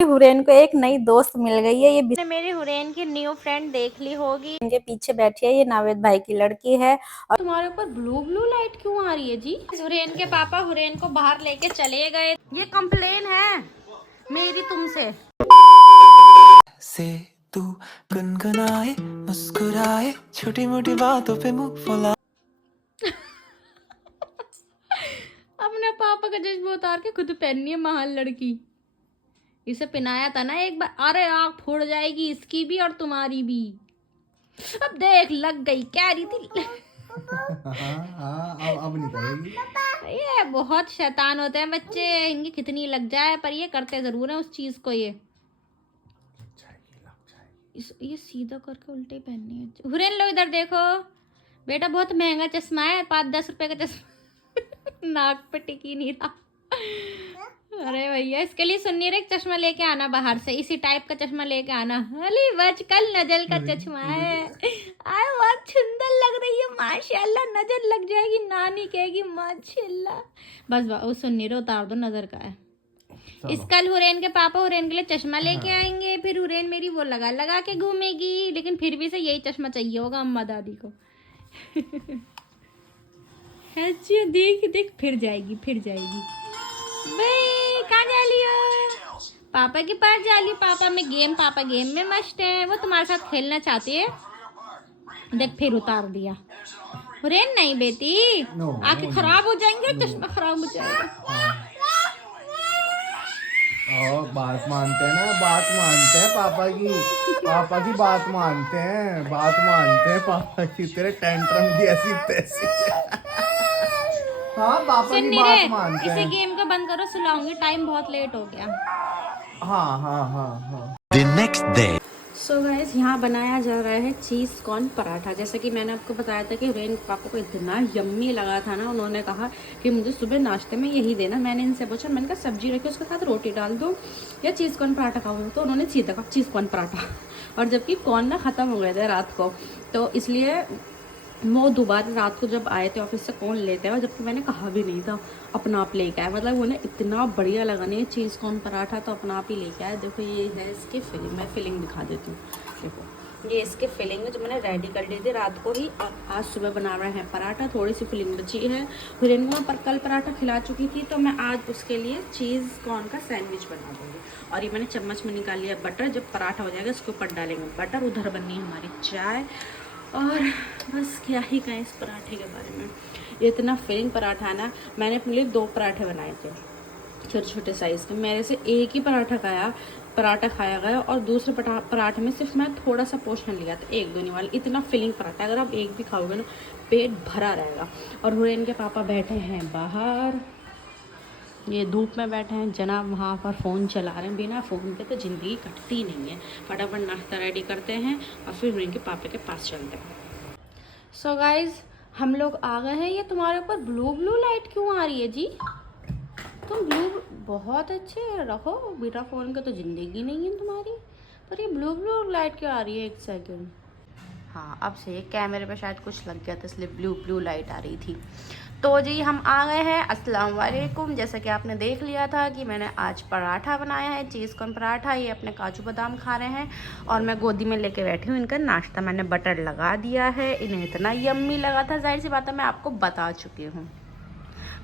हुरैन को एक नई दोस्त मिल गई है। ये मेरी हुरैन की न्यू फ्रेंड देख ली होगी, इनके पीछे बैठी है। ये नावेद भाई की लड़की है। और तुम्हारे ऊपर ब्लू ब्लू लाइट क्यों आ रही है जी? हुरैन के पापा हुरैन को बाहर लेके चले गए। ये कंप्लेन है मेरी तुमसे। से तू गुनगुनाए मुस्कुराए छोटी मोटी बातों पे मुंह फुला। अपने पापा का चश्मा उतार के खुद पहननी है महान लड़की। इसे पहनाया था ना एक बार, अरे आँख फोड़ जाएगी इसकी भी और तुम्हारी भी। अब देख लग गई, कह रही थी। अब नहीं करेगी। ये बहुत शैतान होते हैं बच्चे, इनकी कितनी लग जाए पर ये करते जरूर है उस चीज को। ये ये सीधा करके उल्टे पहननी है। हुरैन लो इधर देखो बेटा, बहुत महंगा चश्मा है, 5-10 रुपए का चश्मा। नाक पे टिक ही नहीं रहा। अरे भैया इसके लिए सुन्नी रे, एक चश्मा लेके आना बाहर से, इसी टाइप का चश्मा लेके आना। अली बचकल नजर का चश्मा है। आए बहुत सुंदर लग रही है माशाल्लाह, नजर लग जाएगी, नानी कहेगी माशाल्लाह। बस वो सुन्नी रे उतार दो, नजर का है। इस कल हुरैन के पापा हुरैन के लिए चश्मा लेके आएंगे, फिर हुरैन मेरी वो लगा लगा के घूमेगी, लेकिन फिर भी से यही चश्मा चाहिए होगा अम्मा दादी को। अच्छा देख देख, फिर जाएगी फिर जाएगी। भाई कहाँ जा रही हो? पापा के पास जा रही। पापा गेम में मस्त है, वो तुम्हारे साथ खेलना चाहती है। देख फिर उतार दिया। हुरैन नहीं बेटी, आंखें खराब हो जाएंगे, चश्मा खराब हो जाएगा। बात मानते हैं ना, बात मानते हैं पापा की बात मानते हैं, पापा की। तेरे टेंट्रम की ऐसी तैसी। हाँ पापा की बात मानते हैं। इसे गेम का बंद करो, सुलाऊंगी, टाइम बहुत लेट हो गया। हाँ। The next day. So guys यहाँ बनाया जा रहा है चीज़ कॉर्न पराठा। जैसा कि मैंने आपको बताया था कि हुरैन के पापा को इतना यम्मी लगा था ना, उन्होंने कहा कि मुझे सुबह नाश्ते में यही देना। मैंने इनसे पूछा, मैंने कहा सब्जी रखी उसके साथ रोटी डाल दो या चीज़ कॉर्न पराठा खाओ, तो उन्होंने सीधा कहा चीज़ कॉर्न पराठा। और जबकि कॉर्न ना ख़त्म हो गए थे रात को, तो इसलिए वो दोबारा रात को जब आए थे ऑफिस से कौन लेते हैं, जबकि मैंने कहा भी नहीं था, अपना आप लेके आए। मतलब उन्हें इतना बढ़िया लगा नहीं चीज़ कॉर्न पराठा, तो अपना आप ही लेके आए। देखो ये है इसकी फिलिंग, मैं फिलिंग दिखा देती हूँ। देखो ये इसके फिलिंग है जो मैंने रेडी कर दी थी रात को ही, और आज सुबह बना रहे हैं पराठा। थोड़ी सी फिलिंग बची है। फिर इनको मैं पर कल पराठा खिला चुकी थी, तो मैं आज उसके लिए चीज़ कॉर्न का सैंडविच बना दूँगी। और ये मैंने चम्मच में निकाल लिया बटर, जब पराठा हो जाएगा उसके ऊपर डालेंगे बटर। उधर बननी है हमारी चाय, और बस क्या ही कहें इस पराठे के बारे में। ये इतना फिलिंग पराठा है ना। मैंने अपने लिए 2 पराठे बनाए थे छोटे छोटे साइज़ के। मेरे से एक ही पराठा खाया गया, और दूसरे पराठे में सिर्फ मैं थोड़ा सा पोर्शन लिया था, 1-2 नहीं वाला। इतना फिलिंग पराठा, अगर आप एक भी खाओगे ना पेट भरा रहेगा। और हुरैन के पापा बैठे हैं बाहर, ये धूप में बैठे हैं जनाब, वहाँ पर फ़ोन चला रहे हैं। बिना फ़ोन के तो ज़िंदगी कटती नहीं है। फटाफट नाश्ता रेडी करते हैं और फिर उनके पापा के पास चलते हैं। सो गाइज हम लोग आ गए हैं। ये तुम्हारे ऊपर ब्लू ब्लू लाइट क्यों आ रही है जी? तुम ब्लू बहुत अच्छे रखो, बिना फ़ोन के तो ज़िंदगी नहीं है तुम्हारी, पर ये ब्लू ब्लू लाइट क्यों आ रही है? एक सेकेंड। हाँ अब से कैमरे पे शायद कुछ लग गया था, इसलिए ब्लू ब्लू लाइट आ रही थी। तो जी हम आ गए हैं। अस्सलाम वालेकुम। जैसा कि आपने देख लिया था कि मैंने आज पराठा बनाया है, चीज़ कॉर्न पराठा। ये अपने काजू बादाम खा रहे हैं और मैं गोदी में लेके बैठी हूँ। इनका नाश्ता मैंने बटर लगा दिया है, इन्हें इतना यम्मी लगा था, जाहिर सी बात है मैं आपको बता चुकी हूँ।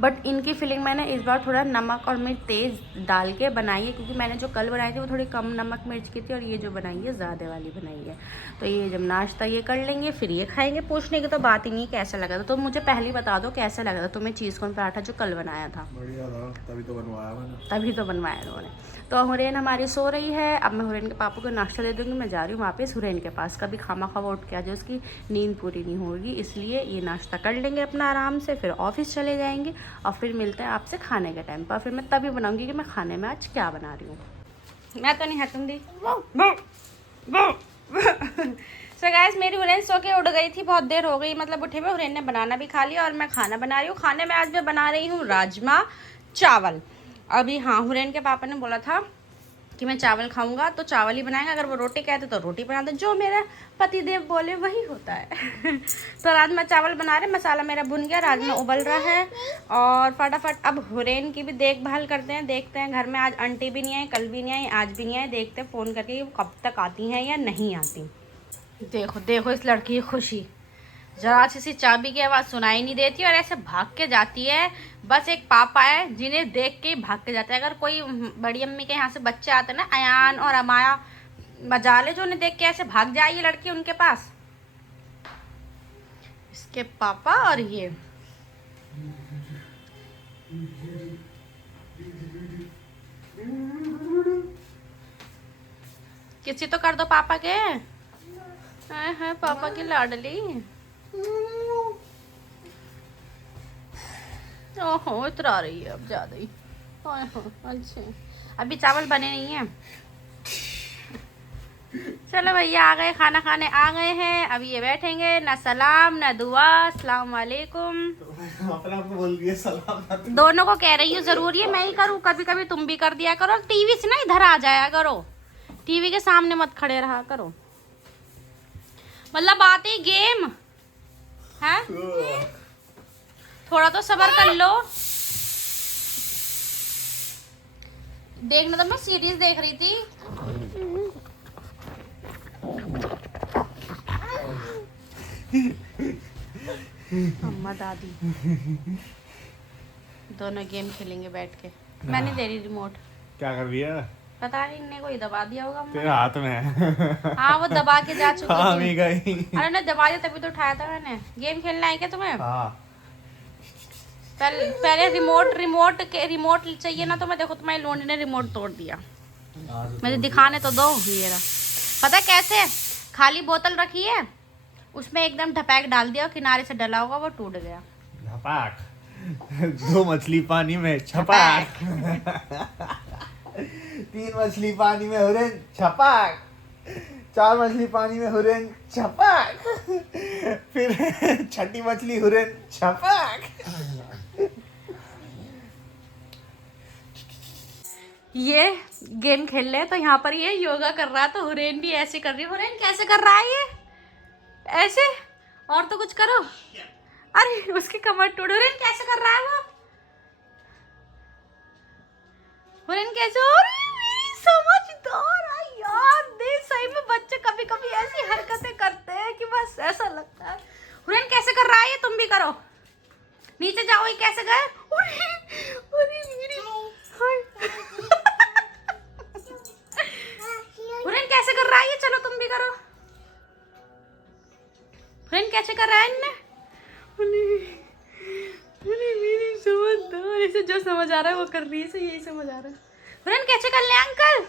बट इनकी फिलिंग मैंने इस बार थोड़ा नमक और मिर्च तेज़ डाल के बनाई है, क्योंकि मैंने जो कल बनाई थी वो थोड़ी कम नमक मिर्च की थी, और ये जो बनाई है ज़्यादा वाली बनाई है। तो ये जब नाश्ता ये कर लेंगे फिर ये खाएंगे। पूछने की तो बात ही नहीं कैसा लगा था। तो मुझे पहले बता दो कैसा लगा था तुम्हें चीज़ कॉर्न पराठा जो कल बनाया था? बढ़िया था, तभी तो बनवाया मैंने। तभी तो बनवाया उन्होंने। तो हुरैन हमारी सो रही है। अब मैं हुरैन के पापा को नाश्ता दे दूँगी। मैं जा रही हूँ वापस हुरैन के पास। कभी खामा खावा उठ के आ जाए, उसकी नींद पूरी नहीं होगी, इसलिए ये नाश्ता कर लेंगे अपना आराम से, फिर ऑफिस चले जाएंगे और फिर मिलते हैं आपसे खाने के टाइम पर। फिर मैं तभी बनाऊँगी कि मैं खाने में आज क्या बना रही हूँ। मैं तो नहीं हटूँगी। सो गाइस मेरी हुरैन सो के उड़ गई थी, बहुत देर हो गई मतलब उठे हुए। हुरैन ने बनाना भी खा लिया और मैं खाना बना रही हूँ। खाने में आज मैं बना रही हूँ राजमा चावल। अभी हाँ हुरैन के पापा ने बोला था कि मैं चावल खाऊंगा तो चावल ही बनाएगा, अगर वो रोटी कहते तो रोटी बना दे, जो मेरा पतिदेव बोले वही होता है। तो राजमा चावल बना रहे, मसाला मेरा भुन गया, राजमा उबल रहा है और फटाफट अब हुरैन की भी देखभाल करते हैं। देखते हैं घर में आज आंटी भी नहीं आई, कल भी नहीं आई, आज भी नहीं आई। देखते हैं फ़ोन करके वो कब तक आती हैं या नहीं आती। देखो देखो इस लड़की की खुशी, जरा सी चाबी की आवाज़ सुनाई नहीं देती और ऐसे भाग के जाती है। बस एक पापा है जिन्हें देख के ही भाग के जाता है। अगर कोई बड़ी अम्मी के यहाँ से बच्चे आते ना, अयान और अमाया, मजाले जो उन्हें देख के ऐसे भाग जाए ये लड़की उनके पास। इसके पापा और ये किसी तो कर दो पापा के। है पापा की लाडली। ओहो इतरा रही है अब ज्यादा ही। अच्छा अभी चावल बने नहीं हैं। चलो भैया आ गए, खाना खाने आ गए हैं। अब ये बैठेंगे, ना सलाम ना दुआ। अस्सलाम वालेकुम। अपने आप को बोल दिया सलाम। दोनों को कह रही हूँ, जरूरी है मैं ही करूँ, कभी कभी तुम भी कर दिया करो। टीवी से ना इधर आ जाया करो, टीवी के सामने मत खड़े रहा करो। मतलब बात ही गेम है, थोड़ा तो सब्र कर लो। देखना तो मैं सीरीज देख रही थी। अम्मा दादी दोनों गेम खेलेंगे बैठ के। मैं नहीं दे रही रिमोट। क्या कर रही है? पता नहीं, इनने कोई दबा दिया होगा तेरे हाथ में। हाँ वो दबा के जा चुकी हाँ, थी। गई। अरे ना दबा दिया तभी तो उठाया था मैंने। गेम खेलना है क्या तुम्हें? हाँ। पहले रिमोट चाहिए ना, तो मैं देखो तुम्हारी लोंडी ने रिमोट तोड़ दिया। मुझे दिखाने तो दो। ये रहा। पता कैसे? खाली बोतल रखी है, उसमें एकदम ढपैक डाल दिया, किनारे से डला होगा वो टूट गया। छपाक। 2 मछली पानी में छपाक। 3 मछली पानी में हुरैन छपाक। 4 मछली पानी में हुरैन छपाक। फिर 6ठी मछली हुरैन छपाक। ये गेम खेल रहे हैं तो यहाँ पर ये योगा कर रहा है, तो हुरैन भी ऐसे कर रही है। हुरैन कैसे कर रहा है ये? ऐसे? और तो कुछ करो। अरे उसकी कमर टूट। हुरैन कैसे कर रहा है वो? हुरैन कैसे? मेरी समझदार है यार। दे सही में बच्चे कभी कभी ऐसी हरकतें करते हैं कि बस ऐसा लगता है। हुरैन कैसे कर रहा है ये? तुम भी करो। नीचे जाओ। ये कैसे गए? हुरैन कैसे कर रहा है ये? चलो तुम भी करो। हुरैन कैसे कर रहा है इनने? मेरी समझदार। इसे जो समझ आ रहा है वो कर रही है, इसे यही समझ आ रहा है। हुरैन कैसे कर ले अंकल?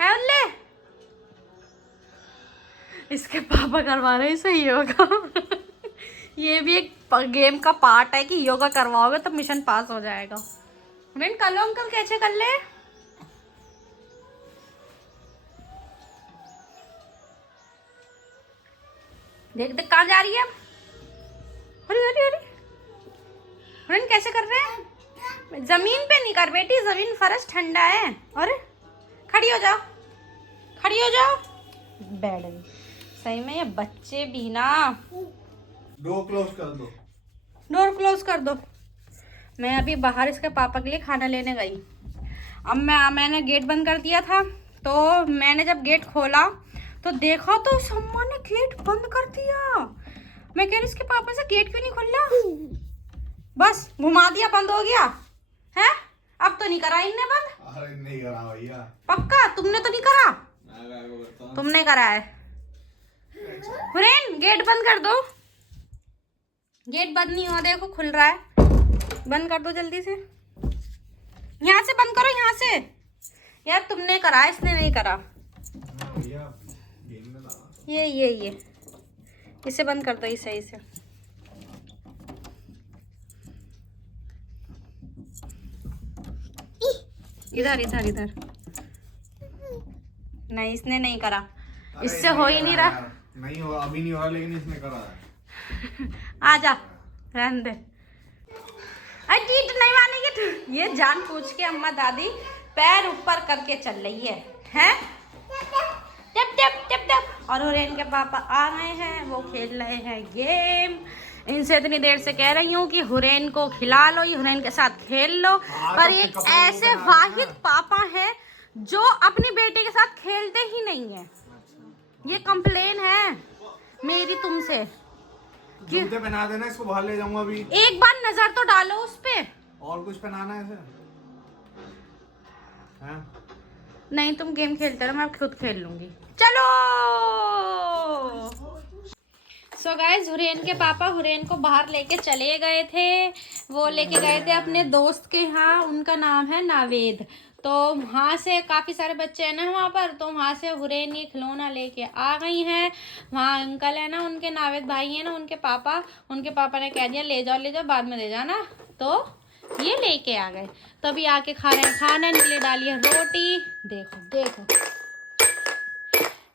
है उनले? इसके पापा करवा रहे हैं इसे योगा। ये भी एक गेम का पार्ट है कि योगा करवाओगे तो मिशन पास हो जाएगा। हुरैन कर लो अंकल, कैसे कर ले? देख देख कहाँ जा रही है? अरे अरे अरे हुरैन कैसे कर रहे हैं? जमीन पे नहीं कर बेटी, जमीन फर्श ठंडा है। अरे खड़ी हो जाओ, खड़ी हो जाओ। बैठ गई। सही में ये बच्चे भी ना। डोर क्लोज कर दो। डोर क्लोज कर दो। मैं अभी बाहर इसके पापा के लिए खाना लेने गई। अब मैंने गेट बंद कर दिया था, तो मैंने जब गेट खोला तो देखा तो उस अम्मा ने गेट बंद कर दिया। मैं कह रही इसके पापा से गेट क्यों नहीं खुला? बस घुमा दिया, बंद हो गया है। अब तो नहीं करा इनने बंद। अरे नहीं करा भैया। पक्का तुमने तो नहीं करा? तुमने करा है। हुरैन गेट बंद कर दो। गेट बंद नहीं हुआ, देखो खुल रहा है। बंद कर दो जल्दी से। यहाँ से बंद करो, यहाँ से। यार तुमने करा, इसने नहीं करा। ये इसे बंद कर दो, इसे इसे। इधर इधर इधर। नहीं इसने नहीं करा, इससे हो ही नहीं रहा। नहीं हो, अभी नहीं हो रहा, लेकिन इसने करा है। आजा रहने दे। अरे टीट नहीं मानेगी। ये जान पूछ के अम्मा दादी पैर ऊपर करके चल रही है, हैं? टप टप टप टप। और हुरैन के पापा आ गए हैं, वो खेल रहे हैं गेम। इनसे इतनी देर से कह रही हूँ कि हुरैन को खिला लो, ये हुरैन के साथ खेल लो, पर एक ऐसे वाहिद पापा हैं जो अपनी बेटे के साथ खेलते ही नहीं है। ये कंप्लेन है मेरी तुमसे। जूते पहना देना, इसको बाहर ले जाऊंगा अभी। एक बार नजर तो डालो उस पे। और कुछ पहनाना है इसे? हैं? नहीं, तुम गेम खेलते रहो, मैं खुद खेल लूंगी। चलो। सो गाइस, हुरैन के पापा हुरैन को बाहर लेके चले गए थे। वो लेके गए थे अपने दोस्त के यहाँ, उनका नाम है नावेद। तो वहाँ से काफ़ी सारे बच्चे हैं ना वहाँ पर, तो वहाँ से हुरैन ये खिलौना लेके आ गई हैं। वहाँ अंकल है ना उनके, नावेद भाई है ना उनके पापा ने कह दिया ले जाओ बाद में दे जाना, तो ये लेके आ गए। तभी आके खा रहे हैं खाना, इनके लिए डाली है रोटी। देखो देखो,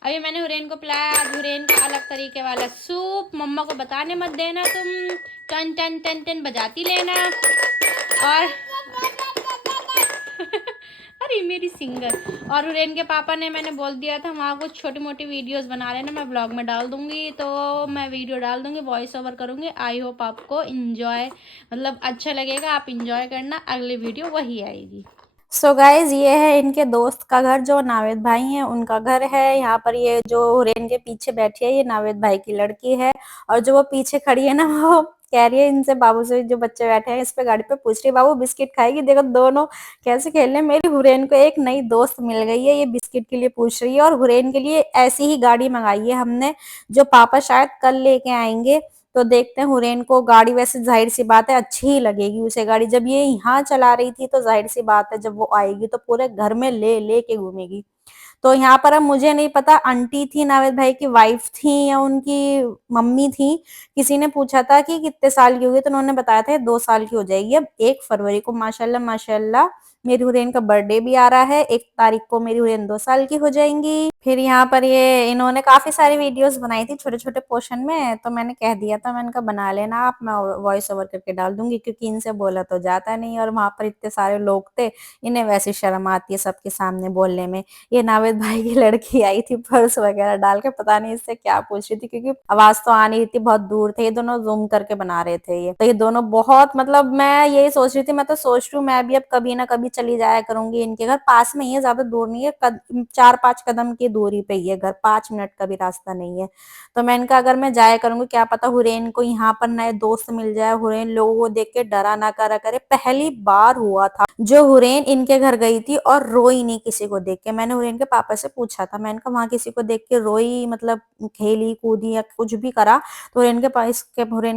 अभी मैंने हुरैन को पिलाया। आज हुरैन का अलग तरीके वाला सूप। मम्मा को बताने मत देना तुम, टन टन टन टन बजाती लेना। और अरे मेरी सिंगर। और हुरैन के पापा ने, मैंने बोल दिया था वहाँ कुछ छोटी मोटी वीडियोस बना लेना, मैं ब्लॉग में डाल दूंगी। तो मैं वीडियो डाल दूंगी, वॉइस ओवर करूंगी। आई होप आपको इंजॉय, मतलब अच्छा लगेगा, आप इंजॉय करना। अगली वीडियो वही आएगी। सो गाइज, ये है इनके दोस्त का घर, जो नावेद भाई हैं उनका घर है। यहाँ पर ये जो हुरैन के पीछे बैठी है, ये नावेद भाई की लड़की है। और जो वो पीछे खड़ी है ना, वो कह रही है इनसे, बाबू से, जो बच्चे बैठे हैं इस पे गाड़ी पे, पूछ रही है बाबू बिस्किट खाएगी। देखो दोनों कैसे खेल रहे हैं। मेरी हुरैन को एक नई दोस्त मिल गई है, ये बिस्किट के लिए पूछ रही है। और हुरैन के लिए ऐसी ही गाड़ी मंगाई है हमने, जो पापा शायद कल लेके आएंगे। तो देखते हैं हुरैन को गाड़ी, वैसे जाहिर सी बात है अच्छी ही लगेगी उसे गाड़ी। जब ये यहाँ चला रही थी तो जाहिर सी बात है जब वो आएगी तो पूरे घर में ले के घूमेगी। तो यहाँ पर अब मुझे नहीं पता, आंटी थी नावेद भाई की वाइफ थी या उनकी मम्मी थी, किसी ने पूछा था कि कितने साल की होगी, तो उन्होंने बताया था 2 साल की हो जाएगी अब 1 फरवरी को। माशाल्लाह माशाल्लाह, मेरी हुरैन का बर्थडे भी आ रहा है, 1 तारीख को मेरी हुरैन 2 साल की हो जाएंगी। फिर यहाँ पर ये इन्होंने काफी सारी वीडियोस बनाई थी छोटे छोटे पोर्शन में, तो मैंने कह दिया था, मैंने कहा बना लेना आप, मैं वॉइस ओवर करके डाल दूंगी, क्योंकि इनसे बोला तो जाता नहीं। और वहां पर इतने सारे लोग थे, इन्हें वैसे शर्म आती है सबके सामने बोलने में। ये नावेद भाई की लड़की आई थी पर्स वगैरह डाल के, पता नहीं इससे क्या पूछ रही थी, क्योंकि आवाज तो आ नहीं रही थी, बहुत दूर थे। ये दोनों जूम करके बना रहे थे ये, तो ये दोनों बहुत, मतलब मैं यही सोच रही थी, मैं तो सोच रही हूँ मैं भी अब कभी ना कभी चली जाया करूंगी। इनके घर पास में ही है, ज्यादा दूर नहीं है, 4-5 कदम की दूरी पे ही है घर, 5 मिनट का भी रास्ता नहीं है। तो मैं इनका, अगर मैं जाया करूंगी, क्या पता हुरैन को यहाँ पर नए दोस्त मिल जाए, हुरैन लोगों को देख के डरा ना करा करे। पहली बार हुआ था जो हुरैन इनके घर गई थी और रोई नहीं किसी को देख के। मैंने हुरैन के पापा से पूछा था, मैंने कहा वहां किसी को देख के रोई, मतलब खेली कूदी या कुछ भी करा? तो हुरैन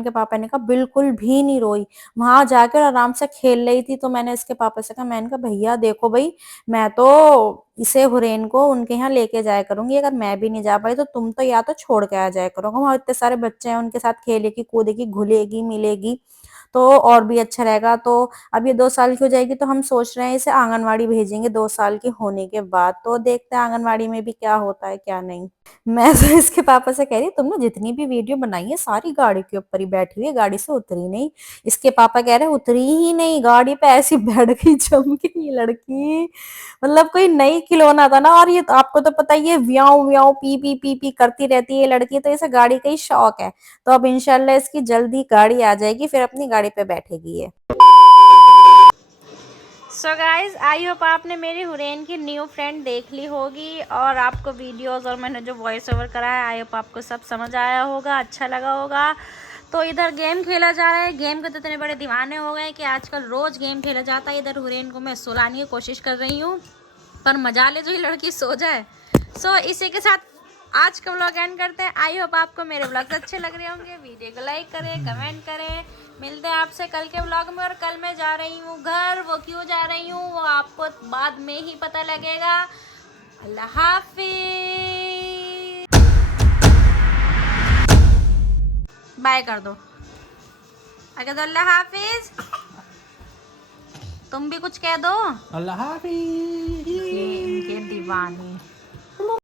के पापा ने कहा बिल्कुल भी नहीं रोई, वहां जाकर आराम से खेल रही थी। तो मैंने इसके पापा से कहा, मैंने कहा भैया देखो भाई, मैं तो इसे हुरैन को उनके यहाँ लेके जाया करूंगी, अगर मैं भी नहीं जा पाई तो तुम तो या तो छोड़ के आ जाया करोगे, वहां इतने सारे बच्चे हैं, उनके साथ खेलेगी कूदेगी घुलेगी मिलेगी, तो और भी अच्छा रहेगा। तो अब ये 2 साल की हो जाएगी, तो हम सोच रहे हैं इसे आंगनवाड़ी भेजेंगे 2 साल की होने के बाद। तो देखते हैं आंगनवाड़ी में भी क्या होता है क्या नहीं। मैं तो इसके पापा से कह रही, तुमने जितनी भी वीडियो बनाई है सारी गाड़ी के ऊपर ही बैठी हुई है, गाड़ी से उतरी नहीं। इसके पापा कह रहे उतरी ही नहीं, गाड़ी पे ऐसी बैठ गई जम के ये लड़की, मतलब कोई नई खिलौना था ना। और ये तो आपको तो पता ही है, व्याऊ व्याऊ पी पी करती रहती है ये लड़की, तो इसे गाड़ी का ही शौक है। तो अब इंशाल्लाह इसकी जल्दी गाड़ी आ जाएगी, फिर अपनी गाड़ी पे बैठेगी ये। सो गाइज, आई होप आपने मेरी हुरैन की न्यू फ्रेंड देख ली होगी, और आपको वीडियोस और मैंने जो वॉइस ओवर करा है, आई होप आपको सब समझ आया होगा, अच्छा लगा होगा। तो इधर गेम खेला जा रहा है, गेम के तो इतने बड़े दीवाने हो गए कि आजकल रोज़ गेम खेला जाता है। इधर हुरैन को मैं सुलाने की कोशिश कर रही हूँ, पर मजा ले जो ये लड़की सो जाए। सो इसी के साथ आज का व्लॉग एंड करते हैं। आई होप आपको मेरे व्लॉग्स अच्छे लग रहे होंगे। वीडियो को लाइक करें, कमेंट करें। मिलते हैं आपसे कल के व्लॉग में। और कल मैं जा रही हूँ घर, वो क्यों जा रही हूँ वो आपको बाद में ही पता लगेगा। अल्लाह हाफिज, बाय कर दो। अगर तो अल्लाह हाफिज, तुम भी कुछ कह दो। अल्लाह हाफिज। ये इनके दीवाने।